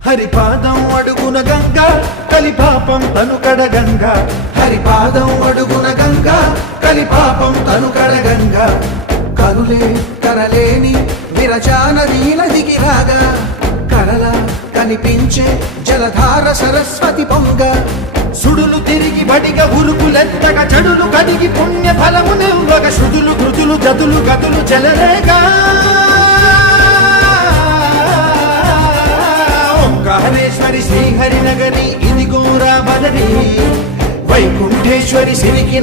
హరిపాదం అడుగున గంగా కలిపాపం తనుకడ గంగా హరిపాదం అడుగున గంగా కలిపాపం తనుకడ గంగా కనులే కరలేని విరచానది నదికి రాగా కరలా కనిపించే జలధార సరస్వతి పొంగ సుడులు తిరిగి బడిగ ఉరుకులెత్తగా చెడులు కడిగి పుణ్య ఫలము నివ్వగ శృతులు కృతులు జతులు గతులు చెలరేగా ఓంకారేశ్వరి శ్రీహరి నగరి ఇది గోరా బదరి వైకుంఠేశ్వరి సిరికి